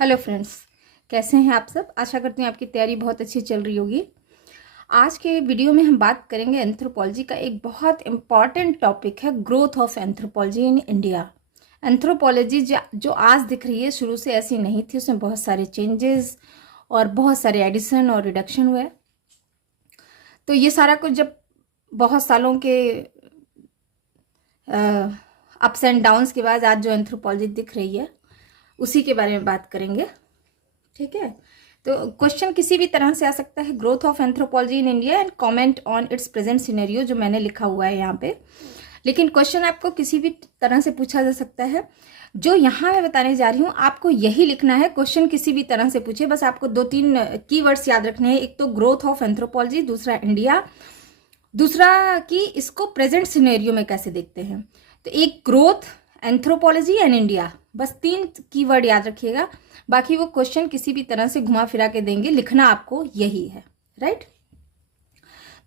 Hello friends, कैसे हैं आप सब। आशा करती हूँ आपकी तैयारी बहुत अच्छी चल रही होगी। आज के वीडियो में हम बात करेंगे एंथ्रोपोलॉजी का। एक बहुत इम्पॉर्टेंट टॉपिक है growth of anthropology in India. Anthropology जो आज दिख रही है शुरू से ऐसी नहीं थी, उसमें बहुत सारे चेंजेस और बहुत सारे एडिशन और रिडक्शन हुए। तो ये सारा कुछ जब बहुत सालों के अप्स एंड डाउन्स के बाद आज जो एंथ्रोपोलॉजी दिख रही है उसी के बारे में बात करेंगे। ठीक है, तो क्वेश्चन किसी भी तरह से आ सकता है। Growth of anthropology in India and comment on it's present scenario, जो मैंने लिखा हुआ है यहाँ पे। लेकिन क्वेश्चन आपको किसी भी तरह से पूछा जा सकता है। जो यहाँ मैं बताने जा रही हूँ आपको यही लिखना है। क्वेश्चन किसी भी तरह से पूछे, बस आपको 2-3 कीवर्ड्स याद रखने हैं। एक तो ग्रोथ ऑफ एंथ्रोपोलॉजी, दूसरा इंडिया, दूसरा कि इसको प्रेजेंट सिनेरियो में कैसे देखते हैं। तो एक ग्रोथ, एंथ्रोपोलॉजी एंड इंडिया, बस 3 कीवर्ड याद रखिएगा। बाकी वो क्वेश्चन किसी भी तरह से घुमा फिरा के देंगे, लिखना आपको यही है। राइट,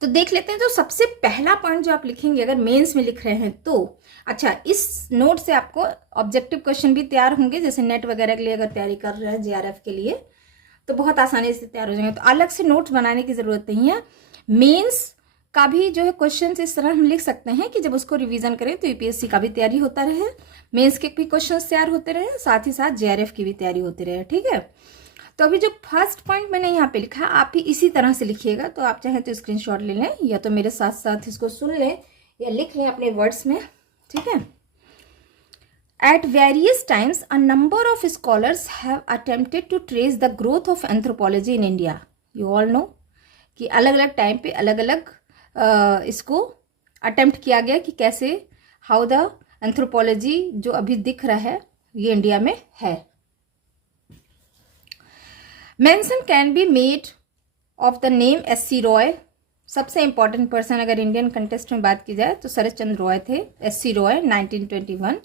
तो देख लेते हैं। तो सबसे पहला पॉइंट जो आप लिखेंगे अगर मेंस में लिख रहे हैं तो अच्छा, इस नोट से आपको ऑब्जेक्टिव क्वेश्चन भी तैयार होंगे। जैसे नेट वगैरह के लिए अगर तैयारी कर रहे हैं, जेआरएफ के लिए, तो बहुत आसानी से तैयार हो जाएंगे। तो अलग से नोट्स बनाने की जरूरत नहीं है। मेंस का भी जो है क्वेश्चन इस तरह हम लिख सकते हैं कि जब उसको रिवीजन करें तो यूपीएससी का भी तैयारी होता रहे, मेंस के भी क्वेश्चन तैयार होते रहे, साथ ही साथ जेआरएफ की भी तैयारी होती रहे। ठीक है, तो अभी जो फर्स्ट पॉइंट मैंने यहाँ पे लिखा आप भी इसी तरह से लिखिएगा। तो आप चाहें तो स्क्रीनशॉट ले लें या तो मेरे साथ साथ इसको सुन लें या लिख लें अपने वर्ड्स में। ठीक है, at various times a number of scholars have attempted to trace the growth of anthropology in India. You all know कि अलग अलग टाइम पे अलग अलग इसको अटेम्प्ट किया गया कि कैसे, हाउ द एंथ्रोपोलॉजी जो अभी दिख रहा है ये इंडिया में है। Mention can be made of the name SC. Roy. सबसे इंपॉर्टेंट पर्सन अगर इंडियन कंटेस्ट में बात की जाए तो शरद चंद्र रॉय थे, एस.सी. रॉय 1921।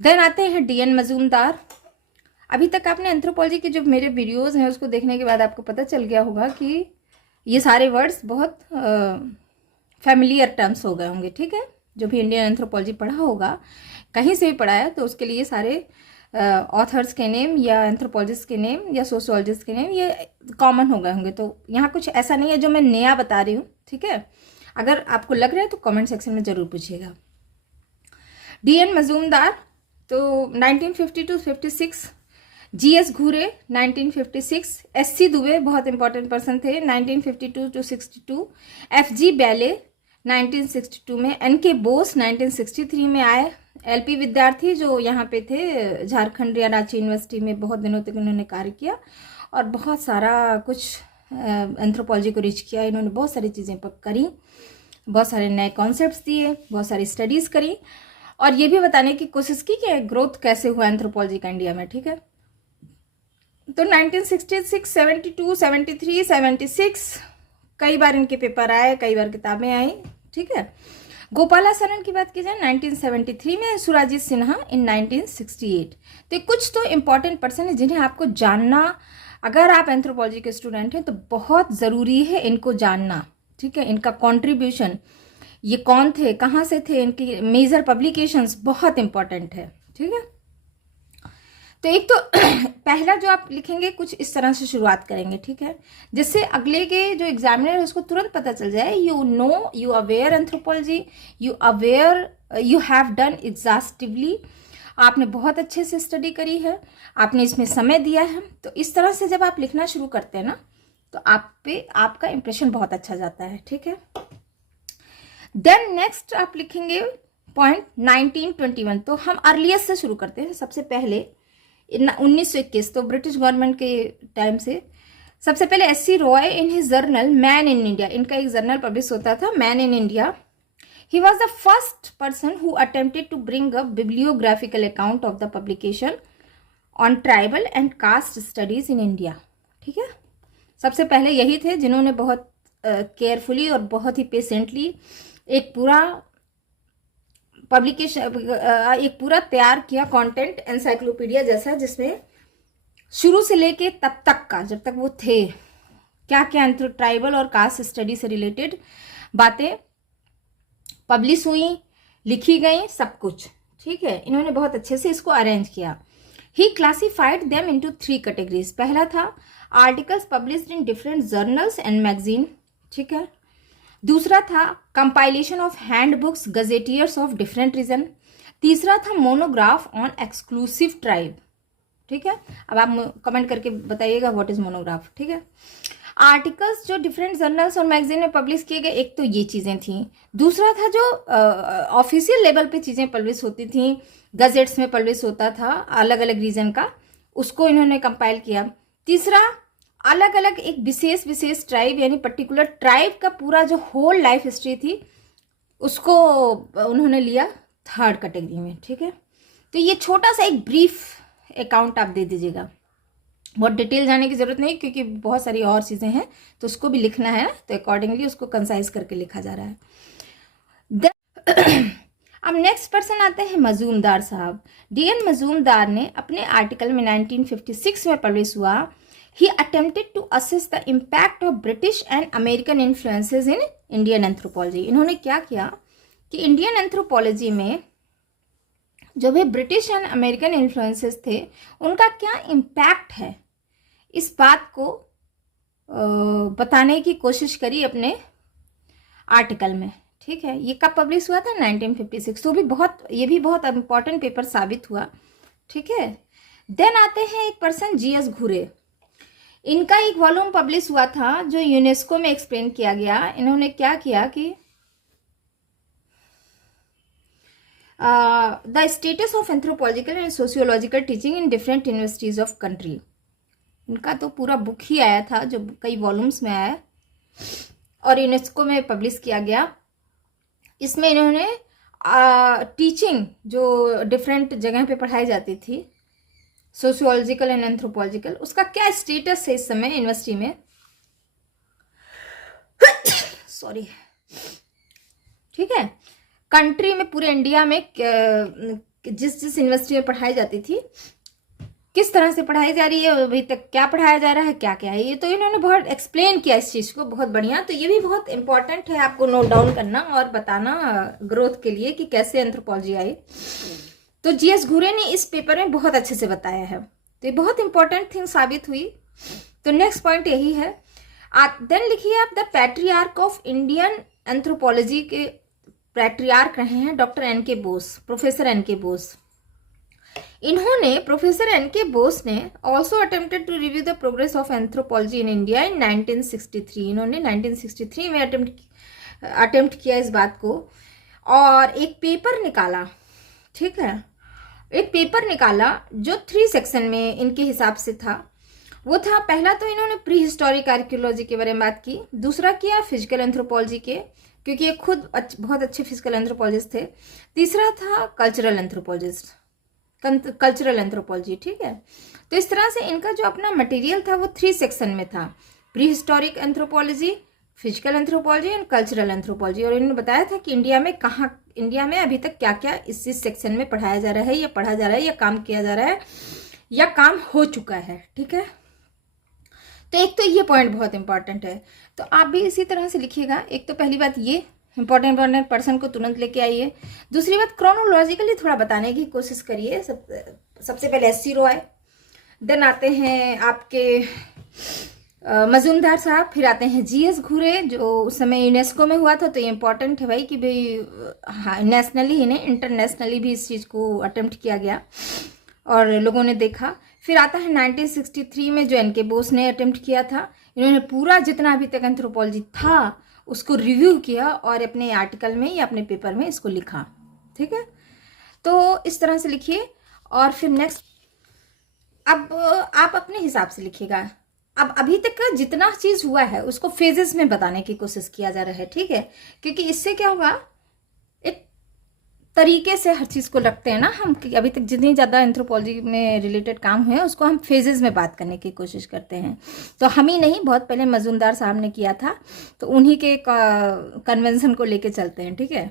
देन आते हैं डी.एन. मजूमदार। अभी तक आपने एंथ्रोपोलॉजी के जो मेरे वीडियोस हैं उसको देखने के बाद आपको पता चल गया होगा कि ये सारे वर्ड्स बहुत फैमिलियर टर्म्स हो गए होंगे। ठीक है, जो भी इंडियन एंथ्रोपोलॉजी पढ़ा होगा, कहीं से भी पढ़ा है, तो उसके लिए सारे ऑथर्स के नेम या एंथ्रोपोलॉजिस्ट के नेम या सोशियोलॉजिस्ट के नेम ये कॉमन हो गए होंगे। तो यहाँ कुछ ऐसा नहीं है जो मैं नया बता रही हूँ। ठीक है, अगर आपको लग रहा है तो कमेंट सेक्शन में जरूर पूछिएगा। डी.एन. मजूमदार तो 1950-56, जी.एस. घूरे 1956, एस.सी. दुबे बहुत इंपॉर्टेंट पर्सन थे 1952-62, एफ.जी. बैले 1962 में, एन.के. बोस 1963 में आए। एल.पी. विद्यार्थी जो यहाँ पे थे झारखंड या रांची यूनिवर्सिटी में बहुत दिनों तक इन्होंने कार्य किया और बहुत सारा कुछ एंथ्रोपोलॉजी को रीच किया। इन्होंने बहुत सारी चीज़ें करी, बहुत सारे नए कॉन्सेप्ट्स दिए, बहुत सारी स्टडीज़ करी और ये भी बताने की कोशिश की कि ग्रोथ कैसे हुआ एंथ्रोपोलॉजी का इंडिया में। ठीक है, तो 1966, 72, 73, 76 कई बार इनके पेपर आए, कई बार किताबें आई। ठीक है, गोपालाचारण की बात की जाए 1973 में, सुराजीत सिन्हा इन 1968। तो कुछ तो इंपॉर्टेंट पर्सन है जिन्हें आपको जानना, अगर आप एंथ्रोपोलॉजी के स्टूडेंट हैं तो बहुत ज़रूरी है इनको जानना। ठीक है, इनका कॉन्ट्रीब्यूशन, ये कौन थे, कहाँ से थे, इनकी मेजर पब्लिकेशंस बहुत इंपॉर्टेंट है। ठीक है, तो एक तो पहला जो आप लिखेंगे कुछ इस तरह से शुरुआत करेंगे। ठीक है, जिससे अगले के जो एग्जामिनर है उसको तुरंत पता चल जाए, you know, you aware anthropology, you aware, you have done exhaustively, आपने बहुत अच्छे से स्टडी करी है, आपने इसमें समय दिया है। तो इस तरह से जब आप लिखना शुरू करते हैं ना तो आप पे आपका इंप्रेशन बहुत अच्छा जाता है। ठीक है, देन नेक्स्ट आप लिखेंगे पॉइंट 1921। तो हम अर्लीस्ट से शुरू करते हैं। सबसे पहले 1921, तो ब्रिटिश गवर्नमेंट के टाइम से सबसे पहले SC. Roy in his journal man in India, इनका एक जर्नल पब्लिश होता था man in India, he was the first person who attempted to bring a bibliographical account of the publication on tribal and caste studies in India. ठीक है, सबसे पहले यही थे जिन्होंने बहुत केयरफुली और बहुत ही पेशेंटली एक पूरा पब्लिकेशन, एक पूरा तैयार किया कंटेंट एनसाइक्लोपीडिया जैसा, जिसमें शुरू से लेके तब तक का, जब तक वो थे, क्या क्या ट्राइबल और कास्ट स्टडी से रिलेटेड बातें पब्लिश हुई, लिखी गई, सब कुछ। ठीक है, इन्होंने बहुत अच्छे से इसको अरेंज किया। He classified them into 3 categories. पहला था articles published in different journals and magazine, ठीक है। दूसरा था compilation of handbooks gazetteers of different region. तीसरा था मोनोग्राफ ऑन एक्सक्लूसिव ट्राइब, ठीक है। अब आप कमेंट करके बताइएगा व्हाट इज मोनोग्राफ, ठीक है। आर्टिकल्स जो डिफरेंट जर्नल्स और मैगजीन में पब्लिश किए गए, एक तो ये चीज़ें थी। दूसरा था जो ऑफिशियल लेवल पे चीज़ें पब्लिश होती थी, गजेट्स में पब्लिश होता था अलग अलग रीजन का, उसको इन्होंने कंपाइल किया। तीसरा अलग अलग एक विशेष ट्राइब यानी पर्टिकुलर ट्राइब का पूरा जो होल लाइफ हिस्ट्री थी उसको उन्होंने लिया थर्ड कैटेगरी में, ठीक है। तो ये छोटा सा एक ब्रीफ अकाउंट आप दे दीजिएगा, बहुत डिटेल जाने की जरूरत नहीं क्योंकि बहुत सारी और चीज़ें हैं तो उसको भी लिखना है, तो अकॉर्डिंगली उसको कंसाइज करके लिखा जा रहा है। अब नेक्स्ट पर्सन आते हैं मजूमदार साहब। डीएन मजूमदार ने अपने आर्टिकल में 1956 में पब्लिश हुआ, he attempted to assess the impact of British and American influences in Indian anthropology. इन्होंने क्या किया कि इंडियन एंथ्रोपोलॉजी में जो भी ब्रिटिश एंड अमेरिकन इन्फ्लुएंसेस थे उनका क्या इम्पैक्ट है, इस बात को बताने की कोशिश करी अपने आर्टिकल में, ठीक है। ये कब पब्लिश हुआ था? 1956। तो ये भी बहुत इंपॉर्टेंट पेपर साबित हुआ, ठीक है। देन आते हैं एक पर्सन जीएस घुरे। इनका एक वॉल्यूम पब्लिश हुआ था जो यूनेस्को में एक्सप्लेन किया गया। इन्होंने क्या किया कि the status of anthropological and sociological teaching in different universities of country. इनका तो पूरा बुक ही आया था जो कई वॉल्यूम्स में आया और यूनेस्को में पब्लिश किया गया। इसमें इन्होंने टीचिंग जो डिफरेंट जगह पे पढ़ाई जाती थी सोशियोलॉजिकल एंड एंथ्रोपोलॉजिकल, उसका क्या स्टेटस है इस समय यूनिवर्सिटी में, सॉरी, ठीक है। कंट्री में पूरे इंडिया में जिस यूनिवर्सिटी में पढ़ाई जाती थी किस तरह से पढ़ाई जा रही है, अभी तक क्या पढ़ाया जा रहा है, क्या क्या है, ये तो इन्होंने बहुत एक्सप्लेन किया इस चीज़ को, बहुत बढ़िया। तो ये भी बहुत इंपॉर्टेंट है आपको नोट डाउन करना और बताना ग्रोथ के लिए कि कैसे एंथ्रोपोलॉजी आई। तो जीएस घुरे ने इस पेपर में बहुत अच्छे से बताया है, तो ये बहुत इंपॉर्टेंट थिंग साबित हुई। तो नेक्स्ट पॉइंट यही है। देन लिखिए आप, the patriarch of Indian anthropology के पैट्रियार्क रहे हैं doctor N K Bose, professor N K Bose. इन्होंने प्रोफेसर एन के बोस ने also attempted to review the progress of anthropology in India in 1963। इन्होंने 1963 में अटेम्प्ट किया इस बात को और एक पेपर निकाला, ठीक है। एक पेपर निकाला जो 3 सेक्शन में इनके हिसाब से था। वो था, पहला तो इन्होंने प्री हिस्टोरिक आर्कियोलॉजी के बारे में बात की, दूसरा किया फिजिकल एंथ्रोपोलॉजी के, क्योंकि ये खुद बहुत अच्छे फिजिकल एंथ्रोपोलॉजिस्ट थे। तीसरा था कल्चरल एंथ्रोपोलॉजी, ठीक है। तो इस तरह से इनका जो अपना मटेरियल था वो 3 सेक्शन में था, pre historic anthropology, physical anthropology and cultural anthropology. और इन्होंने बताया था कि इंडिया में अभी तक क्या क्या इस सेक्शन में पढ़ाया जा रहा है या पढ़ा जा रहा है या काम किया जा रहा है या काम हो चुका है, ठीक है। तो एक तो ये पॉइंट बहुत इंपॉर्टेंट है, तो आप भी इसी तरह से लिखिएगा। एक तो पहली बात ये इंपॉर्टेंट पर्सन को तुरंत लेके आइए। दूसरी बात, क्रोनोलॉजिकली थोड़ा बताने की कोशिश करिए। सबसे पहले एस सी रॉय, देन आते हैं आपके मजूमदार साहब, फिर आते हैं जीएस घुरे जो उस समय यूनेस्को में हुआ था। तो ये इंपॉर्टेंट है भाई कि भाई हाँ, नेशनली ही नहीं इंटरनेशनली भी इस चीज़ को अटेम्प्ट किया गया और लोगों ने देखा। फिर आता है 1963 में जो एन के बोस ने अटेम्प्ट किया था। इन्होंने पूरा जितना अभी तक एंथ्रोपोलॉजी था उसको रिव्यू किया और अपने आर्टिकल में या अपने पेपर में इसको लिखा, ठीक है। तो इस तरह से लिखिए। और फिर नेक्स्ट, अब आप अपने हिसाब से लिखिएगा। अब अभी तक का जितना चीज़ हुआ है उसको फेजेस में बताने की कोशिश किया जा रहा है, ठीक है। क्योंकि इससे क्या होगा, एक तरीके से हर चीज़ को रखते हैं ना हम, कि अभी तक जितनी ज़्यादा एंथ्रोपोलॉजी में रिलेटेड काम हुए उसको हम फेजेस में बात करने की कोशिश करते हैं। तो हम ही नहीं, बहुत पहले मजूमदार साहब ने किया था, तो उन्हीं के कन्वेंशन को लेके चलते हैं, ठीक है।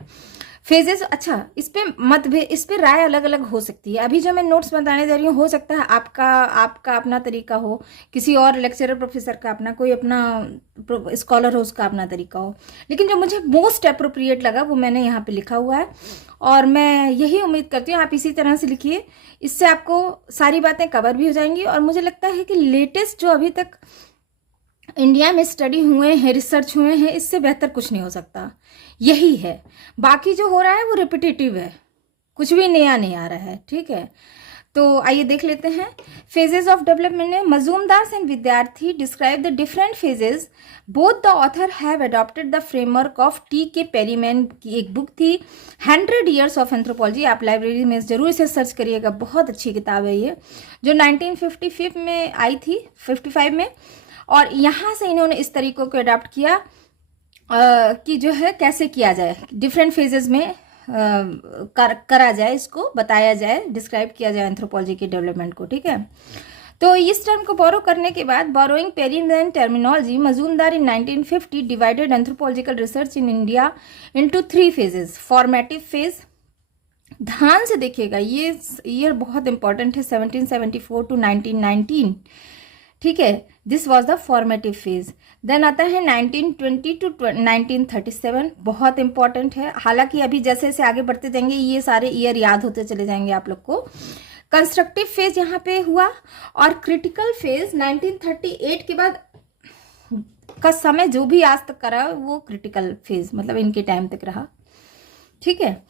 फेजेस, अच्छा इस पे मतभेद, इस पे राय अलग अलग हो सकती है। अभी जो मैं नोट्स बताने जा रही हूँ, हो सकता है आपका अपना तरीका हो, किसी और लेक्चरर प्रोफेसर का अपना, कोई अपना स्कॉलर हो उसका अपना तरीका हो, लेकिन जो मुझे मोस्ट अप्रोप्रिएट लगा वो मैंने यहाँ पे लिखा हुआ है, और मैं यही उम्मीद करती हूँ आप इसी तरह से लिखिए, इससे आपको सारी बातें कवर भी हो जाएंगी। और मुझे लगता है कि लेटेस्ट जो अभी तक इंडिया में स्टडी हुए हैं, रिसर्च हुए हैं, इससे बेहतर कुछ नहीं हो सकता, यही है। बाकी जो हो रहा है वो रिपीटेटिव है, कुछ भी नया नहीं आ रहा है, ठीक है। तो आइए देख लेते हैं फेजेस ऑफ डेवलपमेंट में। मजूमदार एंड विद्यार्थी describe the different phases, both the author have adopted the framework of T के पेरीमैन की एक बुक थी 100 ईयर्स ऑफ एंथ्रोपोलॉजी, आप लाइब्रेरी में जरूर इसे सर्च करिएगा, बहुत अच्छी किताब है ये, जो 1955 में आई थी, 55 में। और यहाँ से इन्होंने इस तरीकों को अडॉप्ट किया कि जो है कैसे किया जाए, डिफरेंट फेजेस में करा जाए, इसको बताया जाए, डिस्क्राइब किया जाए एंथ्रोपोलॉजी के डेवलपमेंट को, ठीक है। तो इस टर्म को बोरो करने के बाद, borrowing Penniman terminology, Majumdar in 1950 divided anthropological research in India into 3 phases. Formative phase, ध्यान से देखिएगा ये ईयर बहुत इंपॉर्टेंट है, 1774 टू 1919, ठीक है, this was the formative phase. Then आता है 1920 टू 1937, बहुत इंपॉर्टेंट है, हालांकि अभी जैसे जैसे आगे बढ़ते जाएंगे ये सारे ईयर याद होते चले जाएंगे आप लोग को। कंस्ट्रक्टिव फेज यहाँ पे हुआ, और क्रिटिकल फेज 1938 के बाद का समय जो भी आज तक करा वो क्रिटिकल फेज, मतलब इनके टाइम तक रहा, ठीक है।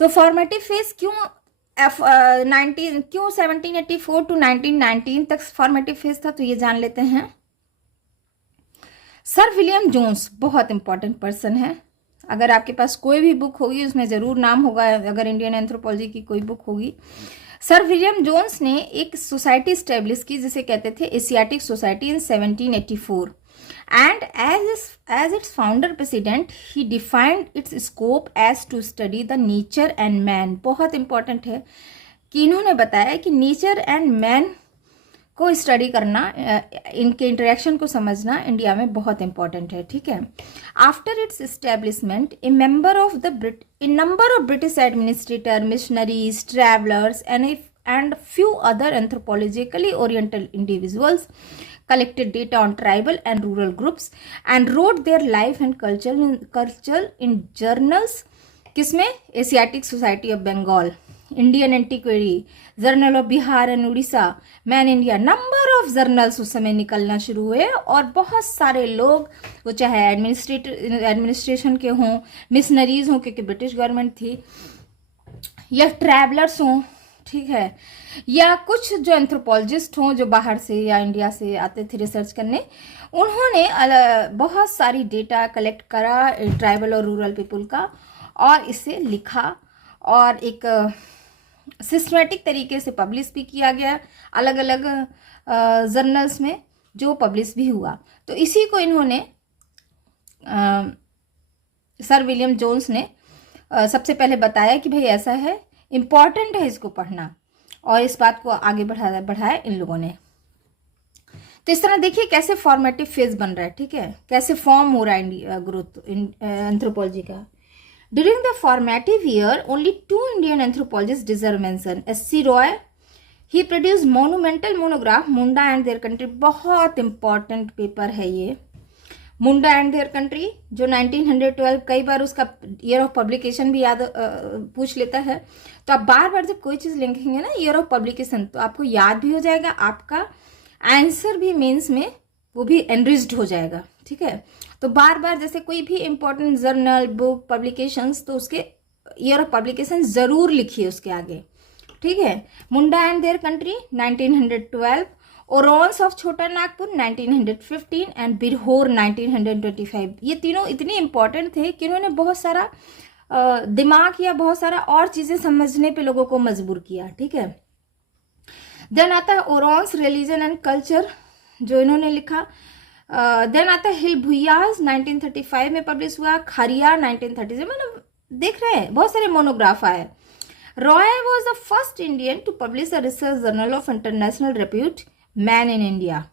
तो फॉर्मेटिव फेज क्यों 1784 टू 1919 तक फॉर्मेटिव फेज था, तो ये जान लेते हैं। सर विलियम जोन्स बहुत इंपॉर्टेंट पर्सन है, अगर आपके पास कोई भी बुक होगी उसमें जरूर नाम होगा, अगर इंडियन एंथ्रोपोलॉजी की कोई बुक होगी। सर विलियम जोन्स ने एक सोसाइटी स्टेब्लिश की जिसे कहते थे Asiatic society in 1784, and as its founder president he defined its scope as to study the nature and man। बहुत इंपॉर्टेंट है कि इन्होंने बताया कि नेचर एंड मैन को स्टडी करना, इनके इंटरेक्शन को समझना इंडिया में बहुत इंपॉर्टेंट है, ठीक है। After it's establishment A number of British administrator, missionaries, travellers and few other anthropologically oriented individuals collected data on tribal and rural groups and wrote their life and culture in journals, किसमें, Asiatic society of Bengal, Indian antiquary, journal of Bihar and Orissa, man India, number of journals उस समय निकलना शुरू हुए, और बहुत सारे लोग, वो चाहे एडमिनिस्ट्रेशन के हों, मिशनरीज हों क्योंकि ब्रिटिश गवर्नमेंट थी, या ट्रैवलर्स हों, ठीक है, या कुछ जो एंथ्रोपोलॉजिस्ट हों जो बाहर से या इंडिया से आते थे रिसर्च करने, उन्होंने बहुत सारी डेटा कलेक्ट करा ट्राइबल और रूरल पीपल का, और इसे लिखा, और एक सिस्टमेटिक तरीके से पब्लिश भी किया गया अलग अलग जर्नल्स में, जो पब्लिश भी हुआ। तो इसी को इन्होंने सर विलियम जोन्स ने सबसे पहले बताया कि भाई ऐसा है, इम्पॉर्टेंट है इसको पढ़ना, और इस बात को आगे बढ़ाया इन लोगों ने। तो इस तरह देखिए कैसे फॉर्मेटिव फेज बन रहा है, ठीक है, कैसे फॉर्म हो रहा है ग्रोथ एंथ्रोपोलॉजी का। During the formative year only 2 Indian anthropologist deserve mention, SC. Roy, he produce monumental monograph Munda and their country, बहुत इंपॉर्टेंट पेपर है ये, मुंडा एंड देयर कंट्री, जो 1912, कई बार उसका ईयर ऑफ पब्लिकेशन भी याद पूछ लेता है, तो आप बार बार जब कोई चीज़ लिखेंगे ना ईयर ऑफ पब्लिकेशन, तो आपको याद भी हो जाएगा, आपका आंसर भी मेंस में वो भी एनरिच्ड हो जाएगा, ठीक है। तो बार बार जैसे कोई भी इंपॉर्टेंट जर्नल, बुक, पब्लिकेशंस, तो उसके ईयर ऑफ पब्लिकेशन जरूर लिखिए उसके आगे, ठीक है। मुंडा एंड देयर कंट्री 1912, ओरोन्स ऑफ छोटा नागपुर 1915 एंड बिरहोर 1925। ये तीनों इतने इंपॉर्टेंट थे कि इन्होंने बहुत सारा दिमाग या बहुत सारा और चीजें समझने पे लोगों को मजबूर किया, ठीक है। देन आता है ओरोन्स रिलीजन एंड कल्चर, जो इन्होंने लिखा। देन आता है हिल भुयास 1935 में पब्लिश हुआ, खरिया 1937, मतलब देख रहे हैं बहुत सारे मोनोग्राफ आए। Roy was the first Indian to publish a research journal of international repute, man in India,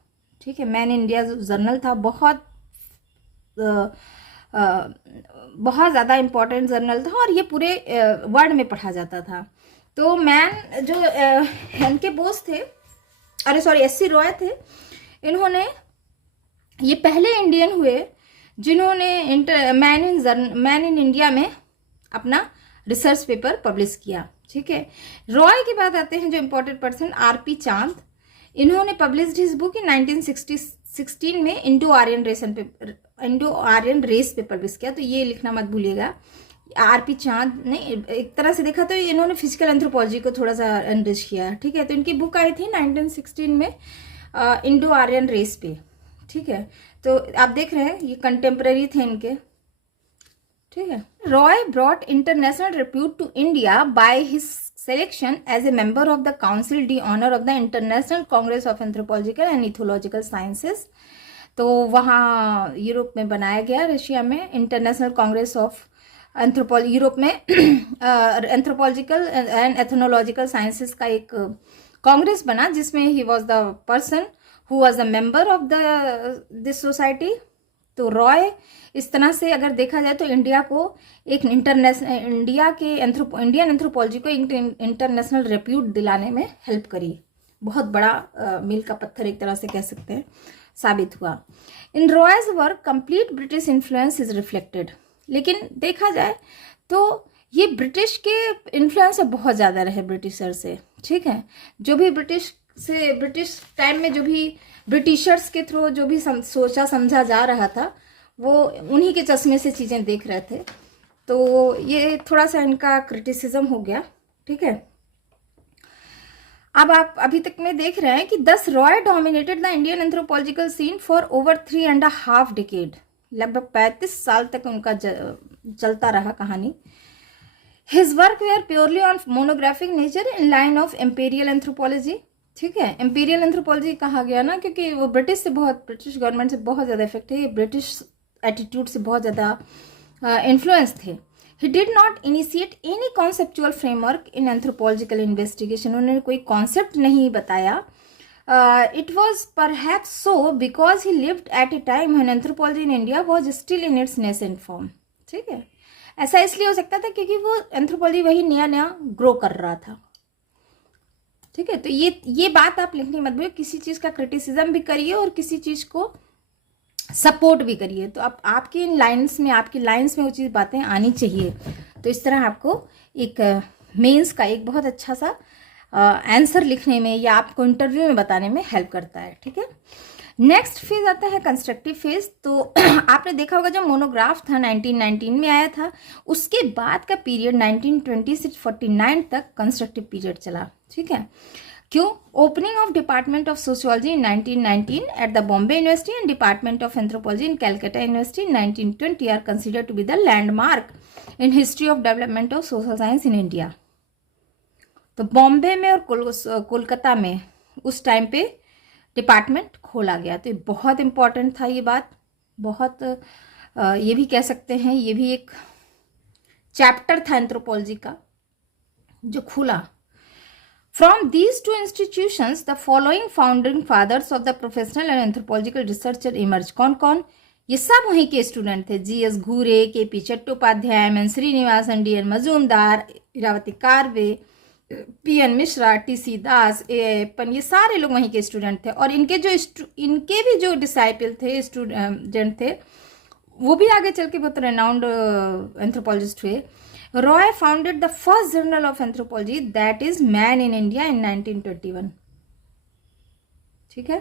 ठीक है। मैन इंडिया जो जर्नल था बहुत बहुत ज़्यादा इम्पोर्टेंट जर्नल था और ये पूरे वर्ल्ड में पढ़ा जाता था। तो मैन जो इनके बॉस थे, अरे सॉरी एस सी रॉय थे, इन्होंने ये पहले इंडियन हुए जिन्होंने मैन इन इंडिया में अपना रिसर्च पेपर पब्लिश किया। ठीक है, रॉय की बात आते हैं जो इम्पोर्टेंट पर्सन आरपी चांद। इन्होंने पब्लिश्ड हिज बुक इन 1916 में इंडो आर्यन रेस पे पब्लिश किया। तो ये लिखना मत भूलिएगा, आरपी चांद ने एक तरह से देखा तो इन्होंने फिजिकल एंथ्रोपोलॉजी को थोड़ा सा एनरिच किया। ठीक है, तो इनकी बुक आई थी 1916 में इंडो आर्यन रेस पे। ठीक है, तो आप देख रहे हैं ये कंटेम्प्रेरी थे इनके। ठीक है, Roy brought international repute to India by his selection as a member of the Council d'Honneur of the International Congress of Anthropological and Ethological Sciences। तो वहाँ यूरोप में बनाया गया, रशिया में, international Congress of anthropology, Europe में एंथ्रोपोलॉजिकल एंड एथनोलॉजिकल साइंसेस का एक कांग्रेस बना, जिसमें ही was the person who was the member of this society. तो रॉय इस तरह से अगर देखा जाए तो इंडिया को एक इंडियन एंथ्रोपोलॉजी को इंटरनेशनल रेप्यूट दिलाने में हेल्प करी। बहुत बड़ा मील का पत्थर एक तरह से कह सकते हैं साबित हुआ। In Roy's work complete British influence is reflected. लेकिन देखा जाए तो ये ब्रिटिश के इन्फ्लुएंस से बहुत ज़्यादा रहे ब्रिटिशर से। ठीक है, जो भी ब्रिटिश टाइम में जो भी ब्रिटिशर्स के थ्रू जो भी सोचा समझा जा रहा था वो उन्हीं के चश्मे से चीज़ें देख रहे थे। तो ये थोड़ा सा इनका क्रिटिसिज्म हो गया। ठीक है, अब आप अभी तक में देख रहे हैं कि दस Roy dominated the Indian anthropological scene for over 3.5 decade. लगभग 35 साल तक उनका चलता रहा कहानी। His work were purely on monographic nature in line of imperial anthropology. ठीक है, एम्पेरियल एंथ्रोपोलॉजी कहा गया ना क्योंकि वो ब्रिटिश गवर्नमेंट से बहुत ज़्यादा इफेक्ट है, ब्रिटिश एटीट्यूड से बहुत ज़्यादा इन्फ्लुएंस थे। He did not initiate any conceptual framework in anthropological investigation. उन्होंने कोई कॉन्सेप्ट नहीं बताया। It was perhaps so because he lived eight A time when anthropology in India was still in its nascent form. ठीक है, ऐसा इसलिए हो सकता था क्योंकि वो एंथ्रोपोलॉजी वही नया नया ग्रो कर रहा था। ठीक है, तो ये बात आप लिखनी मत भूलिए। किसी चीज़ का क्रिटिसिज्म भी करिए और किसी चीज़ को सपोर्ट भी करिए। तो आपकी लाइंस में वो चीज़ बातें आनी चाहिए। तो इस तरह आपको एक मेंस का एक बहुत अच्छा सा आंसर लिखने में या आपको इंटरव्यू में बताने में हेल्प करता है। ठीक है, नेक्स्ट फेज आता है कंस्ट्रक्टिव फेज। तो आपने देखा होगा जब मोनोग्राफ था 1919 में आया था, उसके बाद का पीरियड 1920 से 49 तक कंस्ट्रक्टिव पीरियड चला। ठीक है, क्यों? Opening of department of sociology in 1919 at the Bombay university and department of anthropology in Calcutta university in 1920 are considered to be the landmark in history of development of social science in India. तो बॉम्बे में और कोलकाता में उस time पे department खोला गया। तो ये बहुत इम्पॉर्टेंट था, ये बात बहुत ये भी कह सकते हैं ये भी एक चैप्टर था एंथ्रोपोलॉजी का जो खुला। From these two institutions, the following founding fathers of the professional and anthropological researcher emerged। कौन कौन? ये सब वहीं के स्टूडेंट थे। GS घूरे, KP Chattopadhyay, M.N. Srinivasan, D.N. Majumdar, Iravati Karve, P.N. Mishra, T.C. दास, A.N. ये सारे लोग वहीं के स्टूडेंट थे। और इनके भी जो डिसाइपल थे, स्टूडेंट थे, वो भी आगे चल के बहुत रेनाउंड एंथ्रोपोलॉजिस्ट हुए। Roy founded the first journal of anthropology that is man in India इन 1921। ठीक है,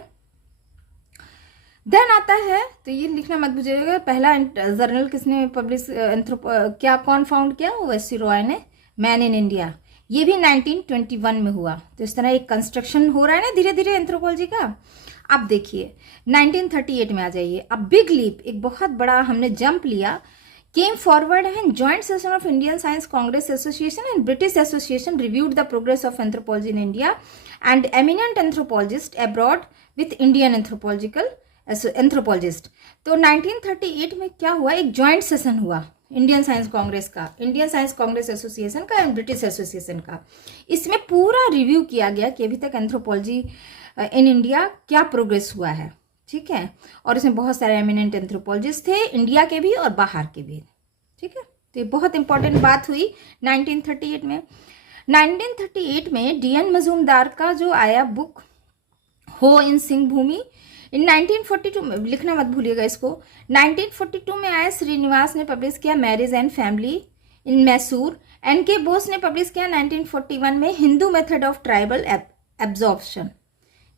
देन आता है, तो ये लिखना मत भूलिएगा, पहला जर्नल किसने पब्लिश क्या कौन फाउंड किया? वो एस सी रॉय ने, मैन इन इंडिया। ये भी 1921 में हुआ। तो इस तरह एक कंस्ट्रक्शन हो रहा है ना धीरे धीरे एंथ्रोपोलॉजी का। अब देखिए 1938 में आ जाइए। अब बिग लीप, एक बहुत बड़ा हमने जंप लिया। Came forward and joint session of Indian Science Congress Association and British Association reviewed the progress of anthropology in India and eminent anthropologists abroad with Indian anthropologist। तो 1938 में क्या हुआ? एक जॉइंट सेशन हुआ इंडियन साइंस कांग्रेस का, Indian science Congress association का and British association का। इसमें पूरा रिव्यू किया गया कि अभी तक एंथ्रोपोलॉजी इन इंडिया क्या प्रोग्रेस हुआ है। ठीक है, और इसमें बहुत सारे एमिनेंट एंथ्रोपोलॉजिस्ट थे, इंडिया के भी और बाहर के भी, ठीक है। तो ये बहुत इंपॉर्टेंट बात हुई 1938 में। 1938 में DN मजूमदार का जो आया बुक हो इन सिंह भूमि, इन 1942 में, लिखना मत भूलिएगा इसको, 1942 में आया। श्रीनिवास ने पब्लिश किया marriage and family in Mysore. NK Bose ने पब्लिश किया 1941 में Hindu method of tribal absorption.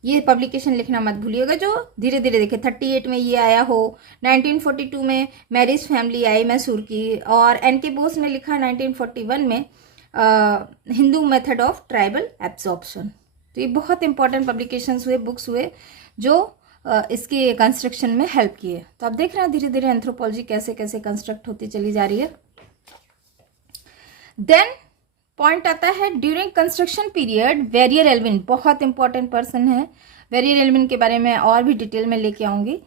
ये पब्लिकेशन लिखना मत भूलिएगा, जो धीरे धीरे देखे 38 में ये आया हो, 1942 में मैरिज फैमिली आई मैसूर की, और NK बोस ने लिखा 1941 में Hindu method of tribal absorption. तो ये बहुत इंपॉर्टेंट पब्लिकेशंस हुए, बुक्स हुए, जो इसके कंस्ट्रक्शन में हेल्प किए। तो आप देख रहे हैं धीरे धीरे एंथ्रोपोलॉजी कैसे कैसे कंस्ट्रक्ट होती चली जा रही है। देन पॉइंट आता है during construction period Verrier Elwin, बहुत इंपॉर्टेंट पर्सन है। वेरियर एल्विन के बारे में और भी डिटेल में लेके आऊंगी।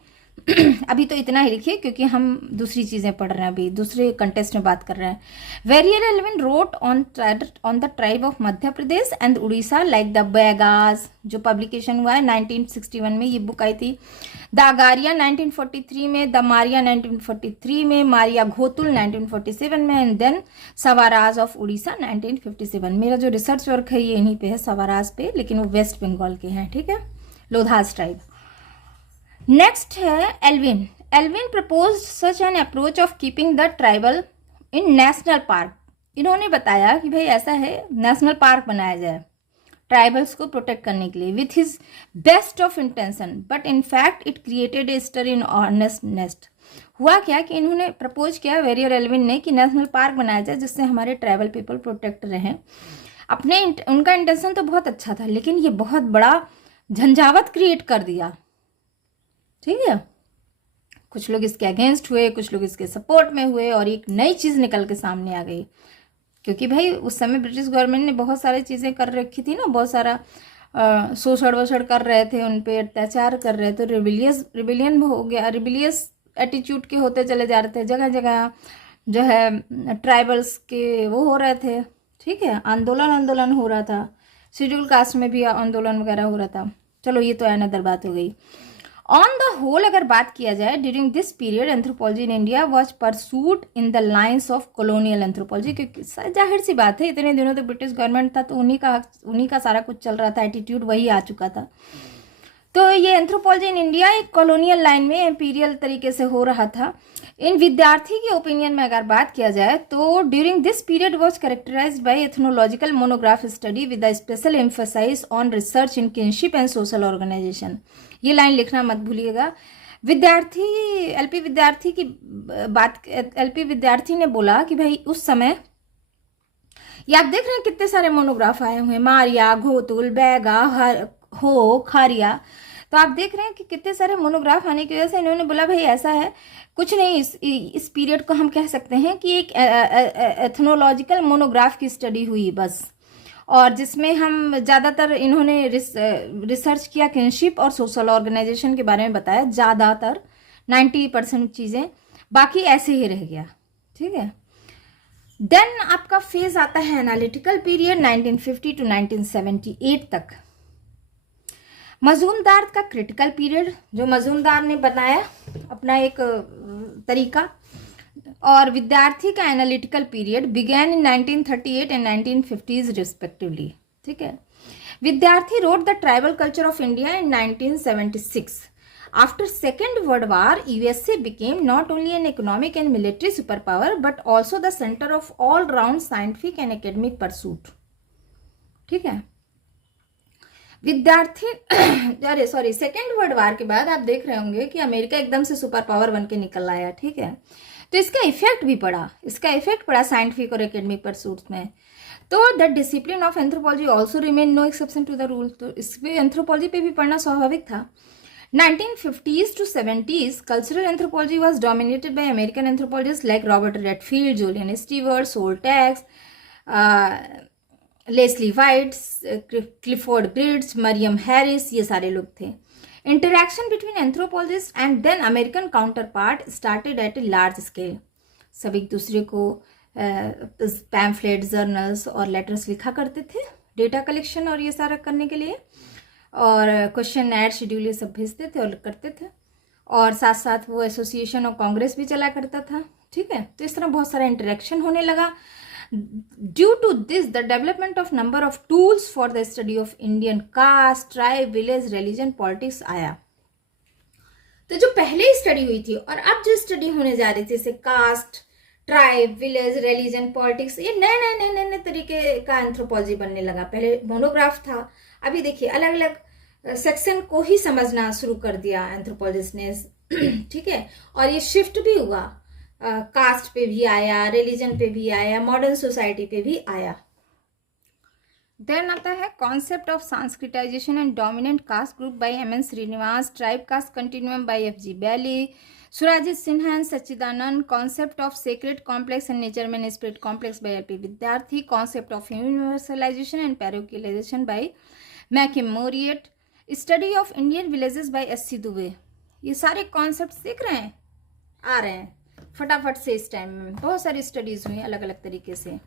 अभी तो इतना ही लिखिए क्योंकि हम दूसरी चीजें पढ़ रहे हैं, अभी दूसरे कंटेस्ट में बात कर रहे हैं। Verrier Elwin road on the tribe of Madhya Pradesh and Orissa like the Baigas, जो पब्लिकेशन हुआ है 1961 में, ये बुक आई थी। द अगारिया 1943 में, द मारिया 1943 में, मारिया घोतुल 1947 में, एंड देन सवाराज ऑफ उड़ीसा 1957। मेरा जो रिसर्च वर्क है ये इन्हीं पे है, सवाराज पे, लेकिन वो वेस्ट बंगाल के हैं, ठीक है, लोधास ट्राइब। नेक्स्ट है Elwin. Elwin propose such an approach of keeping the tribal in national park. इन्होंने बताया कि भाई ऐसा है, नेशनल पार्क बनाया जाए ट्राइबल्स को प्रोटेक्ट करने के लिए, with his best of intention, but in fact it created a stir in honest nest. हुआ क्या कि इन्होंने प्रपोज किया, वेरियर एल्विन ने, कि नेशनल पार्क बनाया जाए जिससे हमारे ट्राइबल पीपल प्रोटेक्ट रहें। उनका इंटेंशन तो बहुत अच्छा था, लेकिन ये बहुत बड़ा झंझावत क्रिएट कर दिया, ठीक है। कुछ लोग इसके अगेंस्ट हुए, कुछ लोग इसके सपोर्ट में हुए, और एक नई चीज निकल के सामने आ गई। क्योंकि भाई उस समय ब्रिटिश गवर्नमेंट ने बहुत सारी चीजें कर रखी थी ना, बहुत सारा शोषण वोषण कर रहे थे, उन पे अत्याचार कर रहे थे, रिबिलियन हो गया, रिबिलियस एटीट्यूड के होते चले जा रहे थे, जगह जगह जो है ट्राइबल्स के वो हो रहे थे, ठीक है, आंदोलन हो रहा था, शेड्यूल कास्ट में भी आंदोलन वगैरह हो रहा था। चलो ये तो अनदर बात हो गई। ऑन द होल अगर बात किया जाए, during this period anthropology in India was pursued in the lines of colonial anthropology, क्योंकि जाहिर सी बात है इतने दिनों तो ब्रिटिश गवर्नमेंट था, तो उन्हीं का सारा कुछ चल रहा था, एटीट्यूड वही आ चुका था। तो ये एंथ्रोपोलॉजी इन इंडिया एक कॉलोनियल लाइन में इंपीरियल तरीके से हो रहा था। इन विद्यार्थी के ओपिनियन में अगर बात किया जाए तो during this period was characterised by ethnological monograph study with the special emphasize on research in kinship and social organisation. ये लाइन लिखना मत भूलिएगा। एलपी विद्यार्थी की बात, एलपी विद्यार्थी ने बोला कि भाई उस समय, ये आप देख रहे हैं कितने सारे मोनोग्राफ आए हुए हैं, मारिया, घोतुल, बैगा, खारिया, तो आप देख रहे हैं कि कितने सारे मोनोग्राफ आने की वजह से इन्होंने बोला भाई ऐसा है, कुछ नहीं, इस पीरियड को हम कह सकते हैं कि एक एथनोलॉजिकल मोनोग्राफ की स्टडी हुई बस, और जिसमें हम ज़्यादातर इन्होंने रिसर्च किया किनशिप और सोशल ऑर्गेनाइजेशन के बारे में बताया, ज़्यादातर 90% चीज़ें, बाकी ऐसे ही रह गया, ठीक है। देन आपका फेज आता है एनालिटिकल पीरियड 1950 टू 1978 तक। मजूमदार का क्रिटिकल पीरियड, जो मजूमदार ने बनाया अपना एक तरीका, और विद्यार्थी का analytical period began in 1938 and 1950s respectively, ठीक है। विद्यार्थी wrote the tribal culture of India in 1976। After second world war USA became not only an economic and military super power but also the centre of all round scientific and academic pursuit, ठीक है। विद्यार्थी अरे sorry, second world war के बाद आप देख रहे होंगे कि अमेरिका एकदम से सुपर पावर बन के निकल आया, ठीक है। तो इसका इफेक्ट भी पड़ा, साइंटिफिक और एकेडमिक परसूट्स में। तो the discipline of anthropology also remain no exception to the rule, तो इस पे एंथ्रोपोलॉजी पे भी पढ़ना स्वाभाविक था। 1950s to 70s cultural anthropology was dominated by American anthropologists like Robert Redfield, Julian Stewart, Sol Tax, Leslie White, Clifford Bridge, Mariam Harris, ये सारे लोग थे। Interaction between anthropologist and then American counter part started at a large scale. सब एक दूसरे को pamphlet, journals और letters लिखा करते थे डेटा कलेक्शन और ये सारा करने के लिए। और क्वेश्चन ऐड शेड्यूल ये सब भेजते थे और करते थे, और साथ साथ वो एसोसिएशन और कांग्रेस भी चला करता था। ठीक है, तो इस तरह बहुत सारा इंटरेक्शन होने लगा। Due to this the development of number of tools for the study of Indian caste, tribe, village, religion, politics आया। तो जो पहले स्टडी हुई थी और अब जो स्टडी होने जा रही थी, जैसे caste, tribe, village, religion, politics, ये नए नए नए नए नए तरीके का एंथ्रोपोलॉजी बनने लगा। पहले मोनोग्राफ था, अभी देखिए अलग अलग सेक्शन को ही समझना शुरू कर दिया एंथ्रोपोलॉजिस्ट ने। ठीक है, और ये शिफ्ट भी हुआ, कास्ट पे भी आया, रिलीजन पे भी आया, मॉडर्न सोसाइटी पे भी आया। देन आता है concept of Sanskritisation and dominant caste group by M N Srinivas, tribe caste continuum by F G Bailey, Surajit Sinha and Sachchidanand, concept of sacred complex and nature man spirit complex by L P Vidyarthi, concept of universalisation and parochialisation by McKim Marriott, study of Indian villages by S C Dube. ये सारे concept देख रहे हैं, आ रहे हैं फटाफट से। इस टाइम में बहुत सारी स्टडीज हुई अलग अलग तरीके से।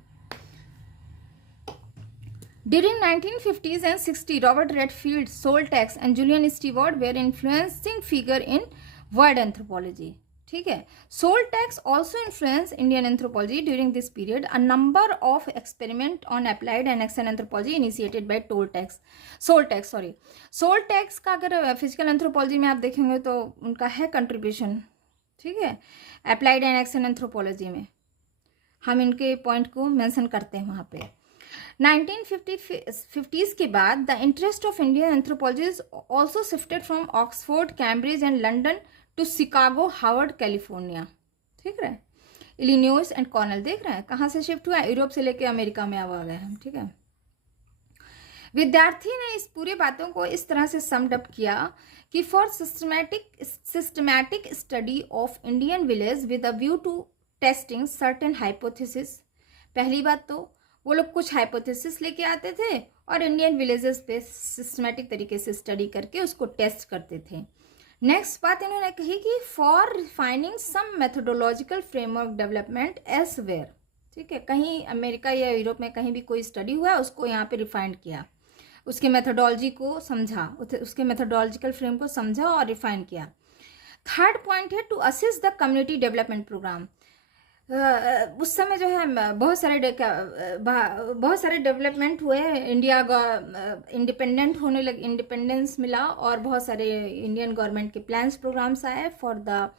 During 1950s and 60s, Robert Redfield, Soltx and Julian Stewart were influencing figure in world anthropology. ठीक है, Soltx also influenced Indian anthropology during this period. A number of experiment on applied and action anthropology initiated by Soltx का अगर physical anthropology में आप देखेंगे तो उनका है कंट्रीब्यूशन। ठीक है, अप्लाइड एंड एक्शन एंथ्रोपोलॉजी में हम इनके पॉइंट को मेंशन करते हैं वहाँ पे। 1950s के बाद the interest of Indian anthropology also shifted from Oxford, Cambridge and London to Chicago, Harvard, California. ठीक है, इलिनॉइस एंड कॉर्नेल। देख रहे हैं कहाँ से शिफ्ट हुआ, यूरोप से लेके अमेरिका में आ गए हैं। ठीक है, विद्यार्थी ने इस पूरे बातों को इस तरह से समड अप किया कि for systematic study of Indian village with a view to testing certain hypothesis. पहली बात तो वो लोग कुछ हाइपोथेसिस लेके आते थे और इंडियन विलेजेस पे सिस्टमैटिक तरीके से स्टडी करके उसको टेस्ट करते थे। नेक्स्ट बात इन्होंने कही कि for refining some methodological framework development elsewhere. ठीक है, कहीं अमेरिका या यूरोप में कहीं भी कोई स्टडी हुआ उसको यहाँ पे रिफाइंड किया, उसके मेथोडोलॉजी को समझा, उसके मेथोडोलॉजिकल फ्रेम को समझा और रिफाइन किया। थर्ड पॉइंट है to assist the community development programme. उस समय जो है बहुत सारे डेवलपमेंट हुए, इंडिया इंडिपेंडेंट होने लगे, इंडिपेंडेंस मिला और बहुत सारे इंडियन गवर्नमेंट के प्लान्स प्रोग्राम्स आए for the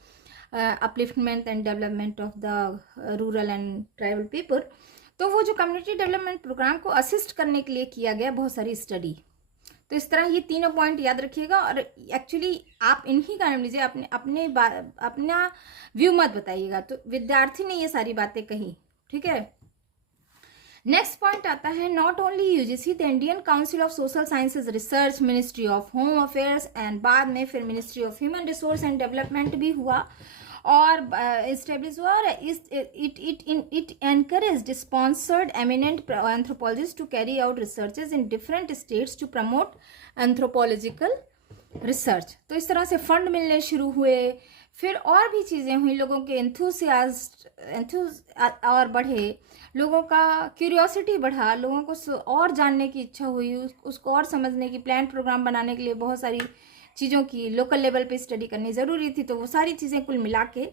upliftment and development of the rural and tribal people. तो वो जो कम्युनिटी डेवलपमेंट प्रोग्राम को असिस्ट करने के लिए किया गया बहुत सारी स्टडी। तो इस तरह ये तीनों पॉइंट याद रखिएगा और एक्चुअली आप इन्हीं का नाम लीजिए, अपना व्यू मत बताइएगा। तो विद्यार्थी ने ये सारी बातें कही। ठीक है, नेक्स्ट पॉइंट आता है not only UGC, the Indian council of social sciences research, ministry of home affairs and बाद में फिर ministry of human resource and development भी हुआ और इस्टेब्लिश हुआ और it encouraged sponsored eminent anthropologist to carry out researches in different states to promote anthropological research. तो इस तरह से फंड मिलने शुरू हुए, फिर और भी चीज़ें हुई, लोगों के और बढ़े, लोगों का क्यूरियोसिटी बढ़ा, लोगों को और जानने की इच्छा हुई, उसको और समझने की, प्लान प्रोग्राम बनाने के लिए बहुत सारी चीज़ों की लोकल लेवल पे स्टडी करनी ज़रूरी थी। तो वो सारी चीज़ें कुल मिला के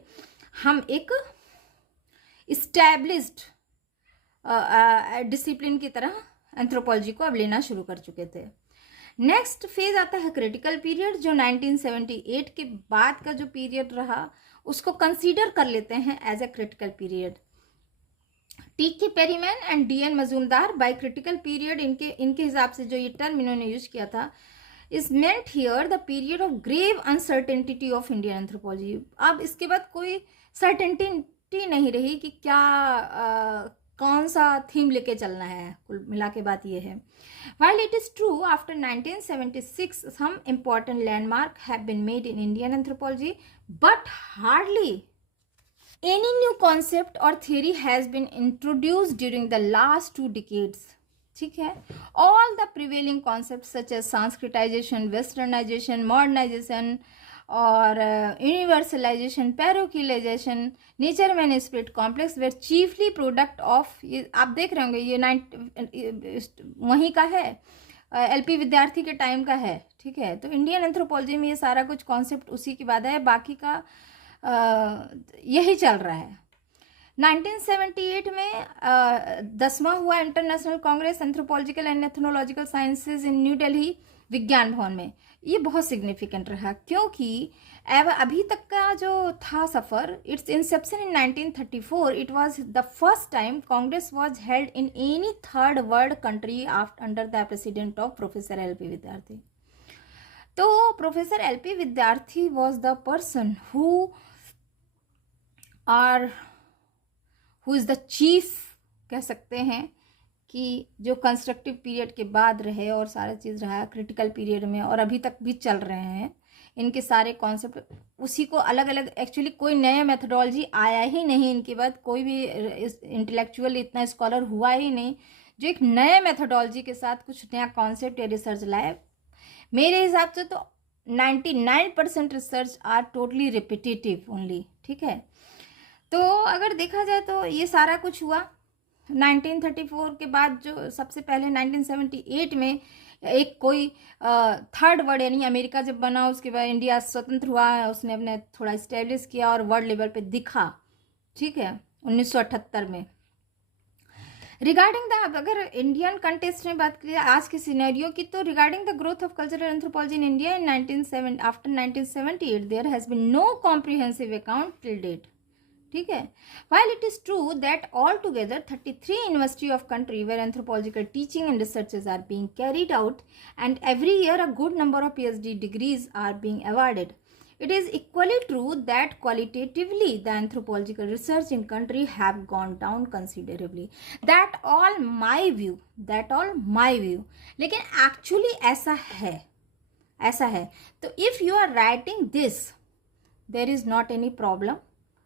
हम एक इस्टेब्लिश्ड डिसिप्लिन की तरह एंथ्रोपोलॉजी को अब लेना शुरू कर चुके थे। नेक्स्ट फेज आता है क्रिटिकल पीरियड, जो 1978 के बाद का जो पीरियड रहा उसको कंसीडर कर लेते हैं as a critical period. TK. Penniman and DN. Majumdar by critical period, इनके हिसाब से जो ये टर्म इन्होंने यूज किया था, is meant here the period of grave uncertainty of Indian anthropology. अब इसके बाद कोई सर्टेनिटी नहीं रही कि क्या कौन सा थीम लेके चलना है। कुल मिला के बात ये है, while it is true after 1976 some important landmark have been made in Indian anthropology, but hardly any new concept or theory has been introduced during the last 2 decades. ठीक है, all the prevailing concepts such as Sanskritization, Westernization, Modernization और universalisation, parochialisation, nature man spirit complex were chiefly product of, ये आप देख रहे होंगे ये वहीं का है, एलपी विद्यार्थी के टाइम का है, ठीक है। तो इंडियन एंथ्रोपोलॉजी में ये सारा कुछ कॉन्सेप्ट उसी के बाद है, बाकी का यही चल रहा है। 1978 में 10वां हुआ international congress anthropological and ethnological sciences in New Delhi Vigyan Bhawan में। ये बहुत सिग्निफिकेंट रहा, क्योंकि अभी तक का जो था सफ़र, its inception in 1934, it was the first time congress was held in any third world country after under the president of professor L P Vidyarthi. तो professor L P Vidyarthi was the person who is the chief, कह सकते हैं कि जो constructive period के बाद रहे और सारा चीज़ रहा क्रिटिकल पीरियड में, और अभी तक भी चल रहे हैं। इनके सारे कॉन्सेप्ट उसी को अलग अलग, एक्चुअली कोई नया मेथडोलॉजी आया ही नहीं इनके बाद, कोई भी इंटेलेक्चुअल इतना स्कॉलर हुआ ही नहीं जो एक नए मेथडोलॉजी के साथ कुछ नया कॉन्सेप्ट या रिसर्च लाए। मेरे हिसाब से तो 99% research are totally repetitive only, ठीक है। तो अगर देखा जाए तो ये सारा कुछ हुआ 1934 के बाद। जो सबसे पहले 1978 में एक कोई थर्ड वर्ल्ड, यानी अमेरिका जब बना उसके बाद इंडिया स्वतंत्र हुआ, उसने अपने थोड़ा इस्टेब्लिश किया और वर्ल्ड लेवल पे दिखा, ठीक है, 1978 में। रिगार्डिंग द, अगर इंडियन कंटेक्स्ट में बात करें आज के सिनेरियो की, तो regarding the growth of cultural anthropology in India in 1970 after 1978 there has been no comprehensive account till date, ठीक है। While it is true that altogether 33 university of country where anthropological teaching and researches are being carried out, and every year a good number of PhD degrees are being awarded, it is equally true that qualitatively the anthropological research in country have gone down considerably. That all my view. लेकिन actually ऐसा है। तो if you are writing this, there is not any problem,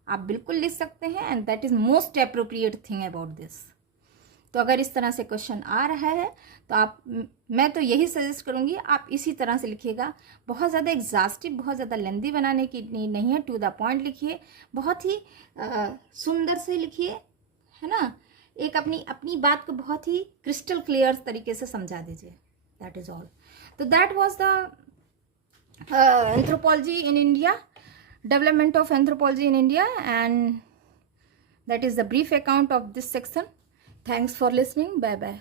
आप बिल्कुल लिख सकते हैं, and that is most appropriate thing about this. तो अगर इस तरह से क्वेश्चन आ रहा है तो मैं तो यही सजेस्ट करूंगी आप इसी तरह से लिखिएगा। बहुत ज़्यादा एग्जॉस्टिव, बहुत ज़्यादा लेंदी बनाने की नहीं है, टू द पॉइंट लिखिए, बहुत ही सुंदर से लिखिए, है ना। एक अपनी बात को बहुत ही क्रिस्टल क्लियर तरीके से समझा दीजिए, दैट इज ऑल। तो that was the anthropology in India, development of anthropology in India, and that is the brief account of this section. Thanks for listening. Bye bye.